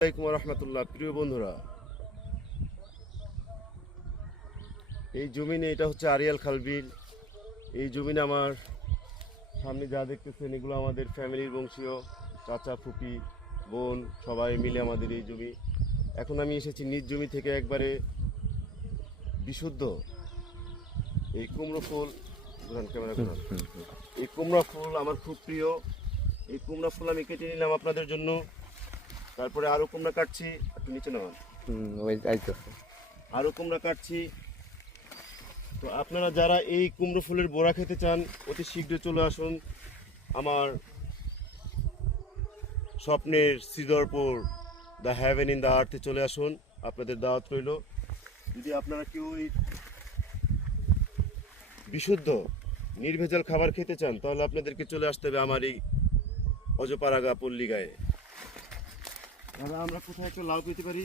আসসালামু আলাইকুম রহমতুল্লাহ। প্রিয় বন্ধুরা, এই জমিনে এটা হচ্ছে আরিয়াল খাল বিল। এই জমিনে আমার সামনে যা দেখতেছেন এগুলো আমাদের ফ্যামিলির বংশীয় চাচা ফুপি বোন সবাই মিলে আমাদের এই জমি। এখন আমি এসেছি নিজ জমি থেকে একবারে বিশুদ্ধ এই কুমড়ো ফুল ক্যামেরা ঘোরান। এই কুমড়া ফুল আমার খুব প্রিয়। এই কুমড়া ফুল আমি কেটে নিলাম আপনাদের জন্য। তারপরে আরও কুমড়া কাটছি, একটু নিচে নামান। আরও কুমড়া কাটছি। তো আপনারা যারা এই কুমড়ো ফুলের বড়া খেতে চান অতি শীঘ্রই চলে আসুন আমার স্বপ্নের Sridharpur the heaven in the আর্থে চলে আসুন। আপনাদের দাওয়াত রইল। যদি আপনারা কেউ এই বিশুদ্ধ নির্ভেজাল খাবার খেতে চান তাহলে আপনাদেরকে চলে আসতে হবে আমার এই অজপাড়াগা পল্লী গায়ে। দাদা, আমরা কোথায় একটা লাউ পেতে পারি?